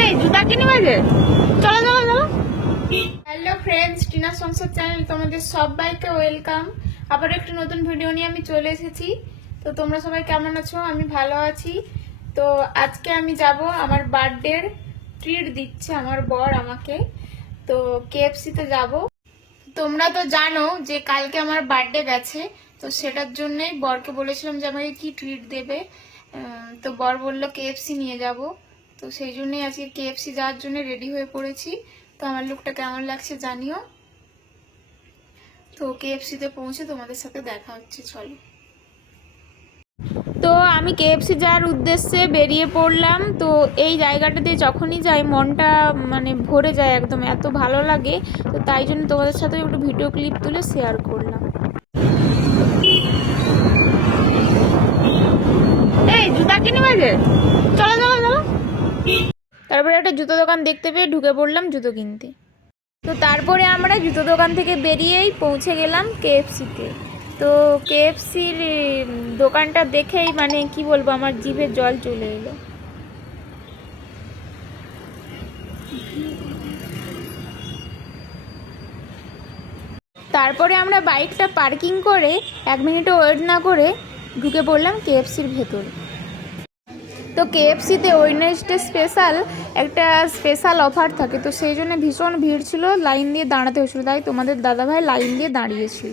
এই, জুতা কিনে বাজে চলো চলো চলো। হ্যালো ফ্রেন্ডস টিনা সংসার চ্যানেল তোমাদের সবাইকে ওয়েলকাম আবার একটি নতুন ভিডিও নিয়ে আমি চলে এসেছি। তো তোমরা সবাই কেমন আছো? আমি ভালো আছি। তো আজকে আমি যাব আমার বার্থডের ট্রিট দিচ্ছে আমার বর আমাকে। তো কেএফসিতে যাব। তোমরা তো জানো যে কালকে আমার বার্থডে গেছে। তো সেটার জন্যই বরকে বলেছিলাম যে আমাকে কি ট্রিট দেবে। তো বর বলল কেএফসি নিয়ে যাব। তো সেই জন্যই আজকে কেএফসি যাওয়ার জন্য রেডি হয়ে পড়েছি। তো আমার লুকটা কেমন লাগছে জানিও। তো কেএফসিতে পৌঁছে তোমাদের সাথে দেখা হচ্ছে, চলো। তো আমি কেএফসি যাওয়ার উদ্দেশ্যে বেরিয়ে পড়লাম। তো এই জায়গাটাতে যখনই যাই, মনটা মানে ভরে যায় একদম, এত ভালো লাগে। তো তাই জন্য তোমাদের সাথে একটু ভিডিও ক্লিপ তুলে শেয়ার করলাম। এই চলো চলো তারপরে একটা জুতো দোকান দেখতে পেয়ে ঢুকে পড়লাম জুতো কিনতে। তো তারপরে আমরা জুতো দোকান থেকে বেরিয়েই পৌঁছে গেলাম কেএফসিতে। তো কেএফসির দোকানটা দেখেই মানে কি বলব, আমার জিভে জল চলে এলো। তারপরে আমরা বাইকটা পার্কিং করে এক মিনিটও ওয়েট না করে ঢুকে পড়লাম কেএফসির ভেতর। তো কেএফসিতে ওয়েডনেসডে স্পেশাল একটা স্পেশাল অফার থাকে, তো সেই জন্য ভীষণ ভিড় ছিল, লাইন দিয়ে দাঁড়াতে হয়েছিল। তাই তোমাদের দাদাভাই লাইন দিয়ে দাঁড়িয়েছিল।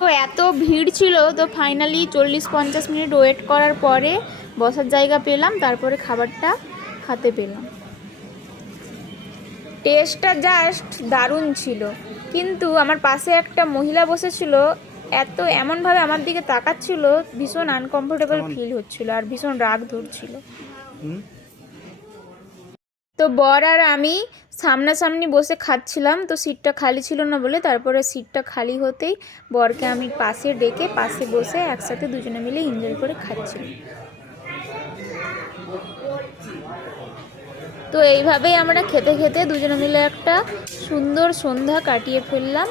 তো এত ভিড় ছিল, তো ফাইনালি চল্লিশ পঞ্চাশ মিনিট ওয়েট করার পরে বসার জায়গা পেলাম, তারপরে খাবারটা হাতে পেলাম। টেস্টটা জাস্ট দারুণ ছিল। কিন্তু আমার পাশে একটা মহিলা বসেছিল এত এমনভাবে আমার দিকে তাকাচ্ছিল ভীষণ আনকমফোর্টেবল ফিল হচ্ছিল আর ভীষণ রাগ ধরছিল। তো বর আর আমি সামনাসামনি বসে খাচ্ছিলাম তো সিটটা খালি ছিল না বলে তারপরে সিটটা খালি হতেই বরকে আমি পাশে ডেকে পাশে বসে একসাথে দুজনে মিলে এনজয় করে খাচ্ছিলাম। তো এইভাবেই আমরা খেতে খেতে দুজনে মিলে একটা সুন্দর সন্ধ্যা কাটিয়ে ফেললাম।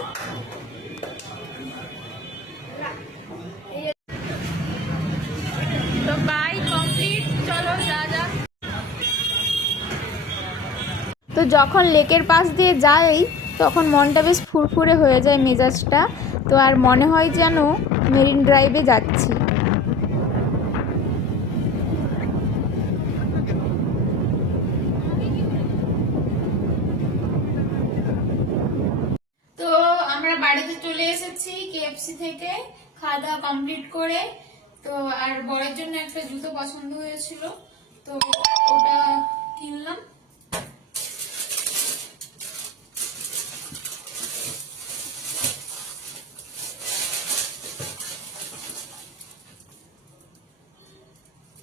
তো যখন লেকের পাশ দিয়ে যাই, তখন মনটা বেশ ফুরফুরে হয়ে যায় মেজাজটা। তো আর মনে হয় যেন মেরিন ড্রাইভে যাচ্ছি তো আমরা বাড়িতে চলে এসেছি কেএফসি থেকে, খাওয়া দাওয়া কমপ্লিট করে। তো আর বরের জন্য একটা জুতো পছন্দ হয়েছিল, তো ওটা কিনলাম।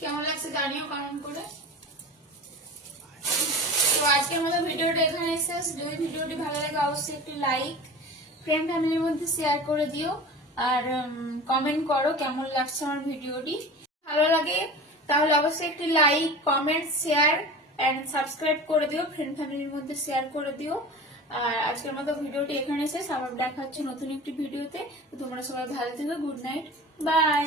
কেমন লাগছে জানিও কমেন্ট করে? তো আজকের মতো ভিডিওটা এখানে শেষ। যদি ভিডিওটি ভালো লাগে, অবশ্যই একটি লাইক ফ্রেন্ড ফ্যামিলির মধ্যে শেয়ার করে দিও আর কমেন্ট করো কেমন লাগছে আমার ভিডিওটি। ভালো লাগে, তাহলে অবশ্যই একটি like comment share and subscribe করে দিও ফ্রেন্ড ফ্যামিলির মধ্যে শেয়ার করে দিও। আর আজকের মতো ভিডিওটি এখানে শেষ, আবার দেখা হচ্ছে নতুন একটি ভিডিওতে। তোমরা সবাই ভালো থেকো গুড নাইট বাই